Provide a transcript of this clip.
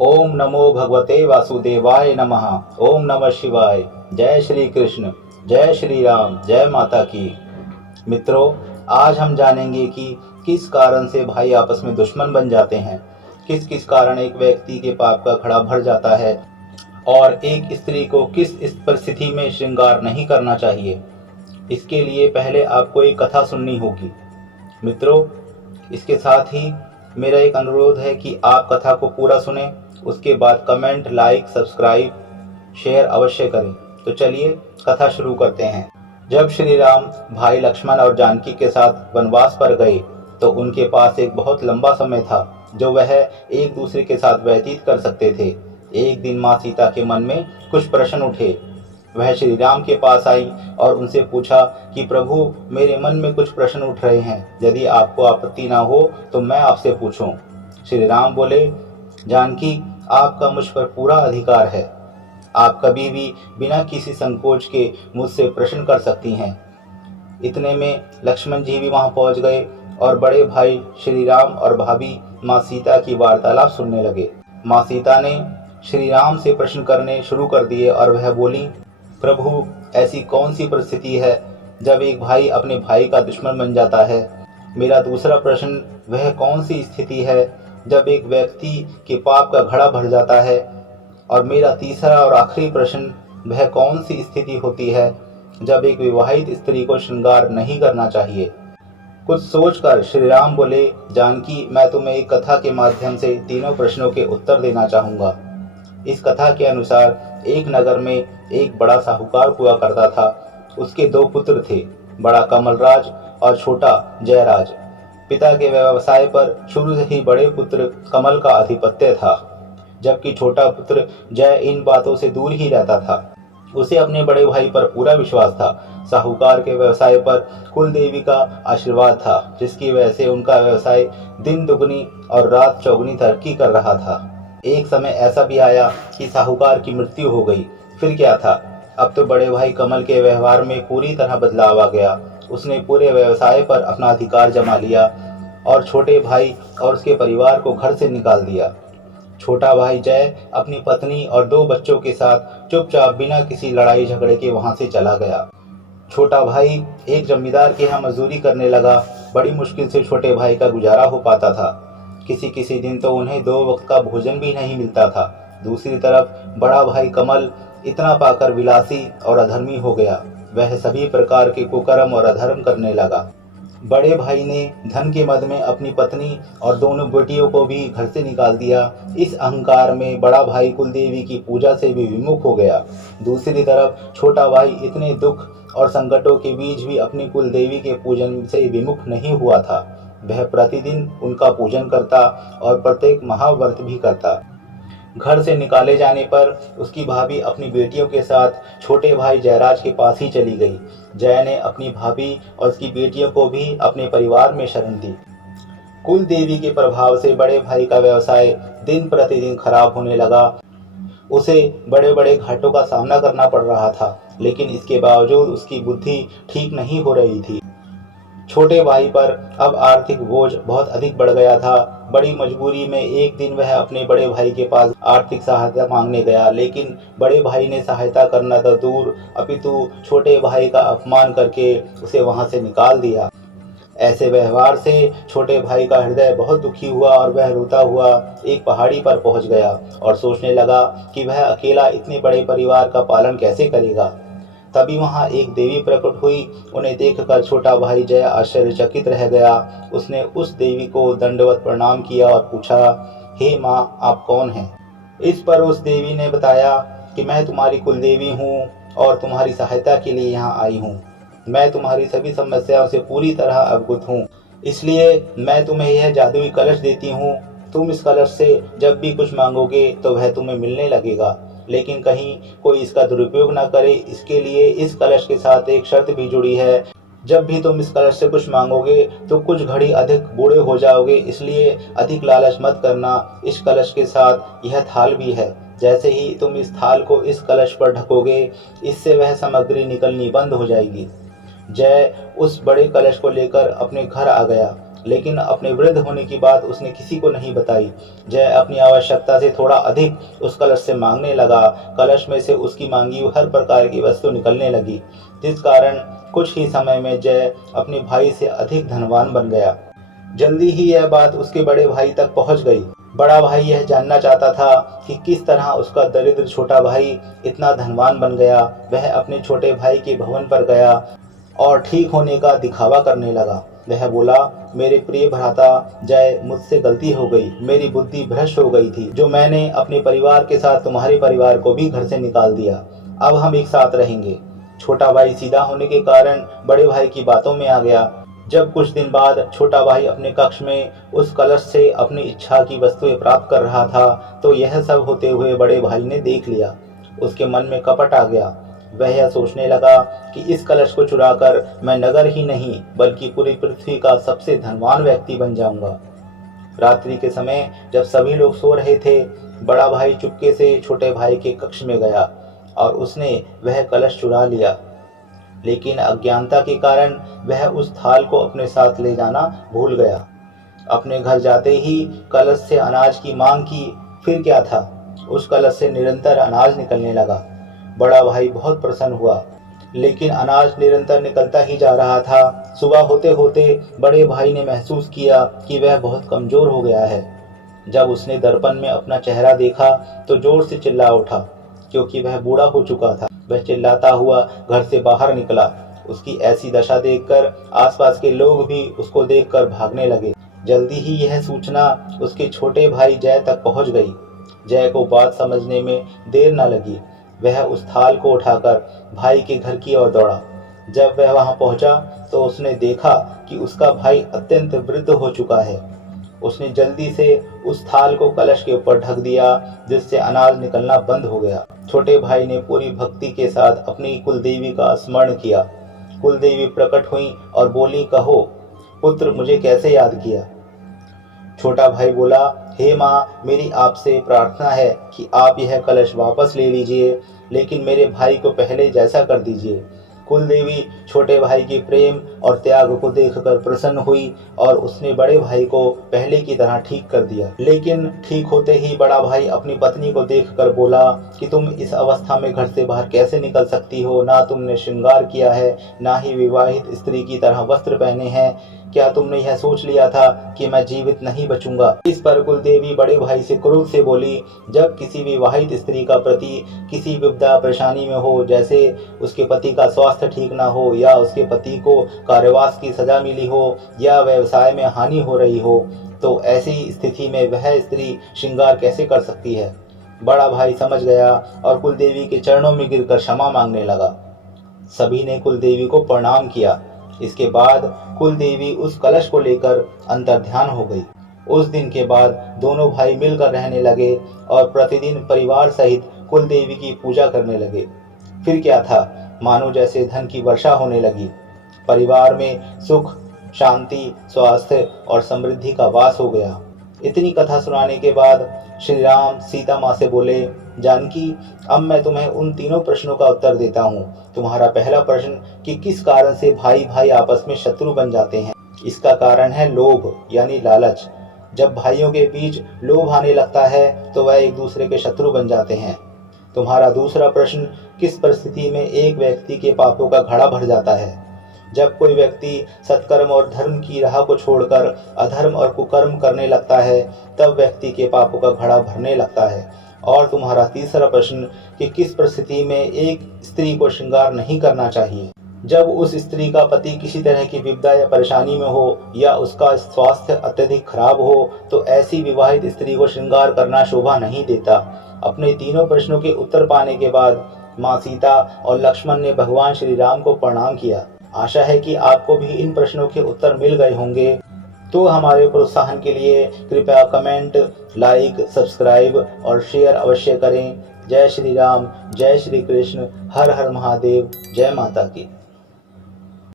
ओम नमो भगवते वासुदेवाय नमः। ओम नमः शिवाय। जय श्री कृष्ण, जय श्री राम, जय माता की। मित्रों, आज हम जानेंगे कि किस कारण से भाई आपस में दुश्मन बन जाते हैं, किस किस कारण एक व्यक्ति के पाप का घड़ा भर जाता है और एक स्त्री को किस इस परिस्थिति में श्रृंगार नहीं करना चाहिए। इसके लिए पहले आपको एक कथा सुननी होगी। मित्रों, इसके साथ ही मेरा एक अनुरोध है कि आप कथा को पूरा सुने, उसके बाद कमेंट, लाइक, सब्सक्राइब, शेयर अवश्य करें। तो चलिए कथा शुरू करते हैं। जब श्री राम भाई लक्ष्मण और जानकी के साथ वनवास पर गए तो उनके पास एक बहुत लंबा समय था जो वह एक दूसरे के साथ व्यतीत कर सकते थे। एक दिन माँ सीता के मन में कुछ प्रश्न उठे। वह श्री राम के पास आई और उनसे पूछा कि प्रभु, मेरे मन में कुछ प्रश्न उठ रहे हैं, यदि आपको आपत्ति ना हो तो मैं आपसे पूछूं। श्री राम बोले, जानकी, आपका मुझ पर पूरा अधिकार है। आप कभी भी बिना किसी संकोच के मुझसे प्रश्न कर सकती हैं। इतने में लक्ष्मण जी भी वहां पहुंच गए और बड़े भाई श्री राम और भाभी माँ सीता की वार्तालाप सुनने लगे। माँ सीता ने श्री राम से प्रश्न करने शुरू कर दिए और वह बोली, प्रभु, ऐसी कौन सी परिस्थिति है जब एक भाई अपने भाई का दुश्मन बन जाता है। मेरा दूसरा प्रश्न, वह कौन सी स्थिति है जब एक व्यक्ति के पाप का घड़ा भर जाता है। और मेरा तीसरा और आखिरी प्रश्न, वह कौन सी स्थिति होती है जब एक विवाहित स्त्री को श्रृंगार नहीं करना चाहिए। कुछ सोचकर श्री राम बोले, जानकी, मैं तुम्हें एक कथा के माध्यम से तीनों प्रश्नों के उत्तर देना चाहूँगा। इस कथा के अनुसार एक नगर में एक बड़ा साहूकार हुआ करता था। उसके दो पुत्र थे, बड़ा कमलराज और छोटा जयराज। पिता के व्यवसाय पर शुरू से ही बड़े पुत्र कमल का आधिपत्य था, जबकि छोटा पुत्र जय इन बातों से दूर ही रहता था। उसे अपने बड़े भाई पर पूरा विश्वास था। साहूकार के व्यवसाय पर कुल देवी का आशीर्वाद था, जिसकी वजह से उनका व्यवसाय दिन दुगनी और रात चौगुनी तरक्की कर रहा था। एक समय ऐसा भी आया कि साहूकार की मृत्यु हो गई। फिर क्या था, अब तो बड़े भाई कमल के व्यवहार में पूरी तरह बदलाव आ गया। उसने पूरे व्यवसाय पर अपना अधिकार जमा लिया और छोटे भाई और उसके परिवार को घर से निकाल दिया। छोटा भाई जय अपनी पत्नी और दो बच्चों के साथ चुपचाप बिना किसी लड़ाई झगड़े के वहां से चला गया। छोटा भाई एक जमींदार के यहाँ मजदूरी करने लगा। बड़ी मुश्किल से छोटे भाई का गुजारा हो पाता था। किसी किसी दिन तो उन्हें 2 वक्त का भोजन भी नहीं मिलता था। दूसरी तरफ बड़ा भाई कमल इतना पाकर विलासी और अधर्मी हो गया। वह सभी प्रकार के कुकर्म और अधर्म करने लगा। बड़े भाई ने धन के मद में अपनी पत्नी और दोनों बेटियों को भी घर से निकाल दिया। इस अहंकार में बड़ा भाई कुलदेवी की पूजा से भी विमुख हो गया। दूसरी तरफ छोटा भाई इतने दुख और संकटों के बीच भी अपनी कुलदेवी के पूजन से विमुख नहीं हुआ था। वह प्रतिदिन उनका पूजन करता और प्रत्येक महाव्रत भी करता। घर से निकाले जाने पर उसकी भाभी अपनी बेटियों के साथ छोटे भाई जयराज के पास ही चली गई। जय ने अपनी भाभी और उसकी बेटियों को भी अपने परिवार में शरण दी। कुल देवी के प्रभाव से बड़े भाई का व्यवसाय दिन प्रतिदिन खराब होने लगा। उसे बड़े बड़े घाटों का सामना करना पड़ रहा था, लेकिन इसके बावजूद उसकी बुद्धि ठीक नहीं हो रही थी। छोटे भाई पर अब आर्थिक बोझ बहुत अधिक बढ़ गया था। बड़ी मजबूरी में एक दिन वह अपने बड़े भाई के पास आर्थिक सहायता मांगने गया, लेकिन बड़े भाई ने सहायता करना तो दूर अपितु छोटे भाई का अपमान करके उसे वहां से निकाल दिया। ऐसे व्यवहार से छोटे भाई का हृदय बहुत दुखी हुआ और वह रोता हुआ एक पहाड़ी पर पहुंच गया और सोचने लगा कि वह अकेला इतने बड़े परिवार का पालन कैसे करेगा। तभी वहां एक देवी प्रकट हुई। उन्हें देखकर छोटा भाई जय आश्चर्यचकित रह गया। उसने उस देवी को दंडवत प्रणाम किया और पूछा, हे माँ, आप कौन हैं। इस पर उस देवी ने बताया कि मैं तुम्हारी कुलदेवी हूँ और तुम्हारी सहायता के लिए यहाँ आई हूँ। मैं तुम्हारी सभी समस्याओं से पूरी तरह अवगत हूँ, इसलिए मैं तुम्हें यह जादुई कलश देती हूँ। तुम इस कलश से जब भी कुछ मांगोगे तो वह तुम्हें मिलने लगेगा, लेकिन कहीं कोई इसका दुरुपयोग ना करे, इसके लिए इस कलश के साथ एक शर्त भी जुड़ी है। जब भी तुम इस कलश से कुछ मांगोगे तो कुछ घड़ी अधिक बूढ़े हो जाओगे, इसलिए अधिक लालच मत करना। इस कलश के साथ यह थाल भी है। जैसे ही तुम इस थाल को इस कलश पर ढकोगे, इससे वह सामग्री निकलनी बंद हो जाएगी। जय उस बड़े कलश को लेकर अपने घर आ गया लेकिन अपने वृद्ध होने की बात उसने किसी को नहीं बताई। जय अपनी आवश्यकता से थोड़ा अधिक उस कलश से मांगने लगा। कलश में से उसकी मांगी हुई हर प्रकार की वस्तु निकलने लगी, जिस कारण कुछ ही समय में जय अपने भाई से अधिक धनवान बन गया। जल्दी ही यह बात उसके बड़े भाई तक पहुंच गई। बड़ा भाई यह जानना चाहता था कि किस तरह उसका दरिद्र छोटा भाई इतना धनवान बन गया। वह अपने छोटे भाई के भवन पर गया और ठीक होने का दिखावा करने लगा। वह बोला, मेरे प्रिय भ्राता जय, मुझसे गलती हो गई, मेरी बुद्धि भ्रष्ट हो गई थी, जो मैंने अपने परिवार के साथ तुम्हारे परिवार को भी घर से निकाल दिया। अब हम एक साथ रहेंगे। छोटा भाई सीधा होने के कारण बड़े भाई की बातों में आ गया। जब कुछ दिन बाद छोटा भाई अपने कक्ष में उस कलश से अपनी इच्छा की वस्तुएं प्राप्त कर रहा था, तो यह सब होते हुए बड़े भाई ने देख लिया। उसके मन में कपट आ गया। वह यह सोचने लगा कि इस कलश को चुराकर मैं नगर ही नहीं बल्कि पूरी पृथ्वी का सबसे धनवान व्यक्ति बन जाऊंगा। रात्रि के समय जब सभी लोग सो रहे थे, बड़ा भाई चुपके से छोटे भाई के कक्ष में गया और उसने वह कलश चुरा लिया। लेकिन अज्ञानता के कारण वह उस थाल को अपने साथ ले जाना भूल गया। अपने घर जाते ही कलश से अनाज की मांग की। फिर क्या था, उस कलश से निरंतर अनाज निकलने लगा। बड़ा भाई बहुत प्रसन्न हुआ, लेकिन अनाज निरंतर निकलता ही जा रहा था। सुबह होते होते बड़े भाई ने महसूस किया कि वह बहुत कमजोर हो गया है। जब उसने दर्पण में अपना चेहरा देखा तो जोर से चिल्ला उठा, क्योंकि वह बूढ़ा हो चुका था। वह चिल्लाता हुआ घर से बाहर निकला। उसकी ऐसी दशा देखकर आसपास के लोग भी उसको देखकर भागने लगे। जल्दी ही यह सूचना उसके छोटे भाई जय तक पहुंच गई। जय को बात समझने में देर न लगी। वह उस थाल को उठाकर भाई के घर की ओर दौड़ा। जब वह वहां पहुंचा तो उसने देखा कि उसका भाई अत्यंत वृद्ध हो चुका है। उसने जल्दी से उस थाल को कलश के ऊपर ढक दिया, जिससे अनाज निकलना बंद हो गया। छोटे भाई ने पूरी भक्ति के साथ अपनी कुलदेवी का स्मरण किया। कुलदेवी प्रकट हुई और बोली, कहो पुत्र, मुझे कैसे याद किया? छोटा भाई बोला, हे माँ, मेरी आपसे प्रार्थना है कि आप यह कलश वापस ले लीजिए, लेकिन मेरे भाई को पहले जैसा कर दीजिए। कुलदेवी छोटे भाई के प्रेम और त्याग को देखकर प्रसन्न हुई और उसने बड़े भाई को पहले की तरह ठीक कर दिया। लेकिन ठीक होते ही बड़ा भाई अपनी पत्नी को देखकर बोला कि तुम इस अवस्था में घर से बाहर कैसे निकल सकती हो? ना तुमने श्रृंगार किया है, ना ही विवाहित स्त्री की तरह वस्त्र पहने हैं। क्या तुमने यह सोच लिया था कि मैं जीवित नहीं बचूंगा? इस पर कुलदेवी बड़े भाई से क्रोध से बोली, जब किसी विवाहित स्त्री का प्रति किसी विपदा परेशानी में हो, जैसे उसके पति का स्वास्थ्य ठीक ना हो, या उसके पति को कारावास की सजा मिली हो, या व्यवसाय में हानि हो रही हो, तो ऐसी स्थिति में वह स्त्री श्रृंगार कैसे कर सकती है? बड़ा भाई समझ गया और कुलदेवी के चरणों में गिरकर क्षमा मांगने लगा। सभी ने कुलदेवी को प्रणाम किया। इसके बाद कुलदेवी उस कलश को लेकर अंतर्ध्यान हो गई। उस दिन के बाद दोनों भाई मिलकर रहने लगे और प्रतिदिन परिवार सहित कुलदेवी की पूजा करने लगे। फिर क्या था, मानो जैसे धन की वर्षा होने लगी। परिवार में सुख, शांति, स्वास्थ्य और समृद्धि का वास हो गया। इतनी कथा सुनाने के बाद श्री राम सीता माँ से बोले, जानकी, अब मैं तुम्हें उन तीनों प्रश्नों का उत्तर देता हूँ। तुम्हारा पहला प्रश्न कि किस कारण से भाई भाई आपस में शत्रु बन जाते हैं, इसका कारण है लोभ यानी लालच। जब भाइयों के बीच लोभ आने लगता है तो वह एक दूसरे के शत्रु बन जाते हैं। तुम्हारा दूसरा प्रश्न, किस परिस्थिति में एक व्यक्ति के पापों का घड़ा भर जाता है? जब कोई व्यक्ति सत्कर्म और धर्म की राह को छोड़कर अधर्म और कुकर्म करने लगता है, तब व्यक्ति के पापों का घड़ा भरने लगता है। और तुम्हारा तीसरा प्रश्न कि किस परिस्थिति में एक स्त्री को श्रृंगार नहीं करना चाहिए? जब उस स्त्री का पति किसी तरह की विपदा या परेशानी में हो, या उसका स्वास्थ्य अत्यधिक खराब हो, तो ऐसी विवाहित स्त्री को श्रृंगार करना शोभा नहीं देता। अपने तीनों प्रश्नों के उत्तर पाने के बाद माँ सीता और लक्ष्मण ने भगवान श्री राम को प्रणाम किया। आशा है कि आपको भी इन प्रश्नों के उत्तर मिल गए होंगे। तो हमारे प्रोत्साहन के लिए कृपया कमेंट, लाइक, सब्सक्राइब और शेयर अवश्य करें। जय श्री राम, जय श्री कृष्ण, हर हर महादेव, जय माता की।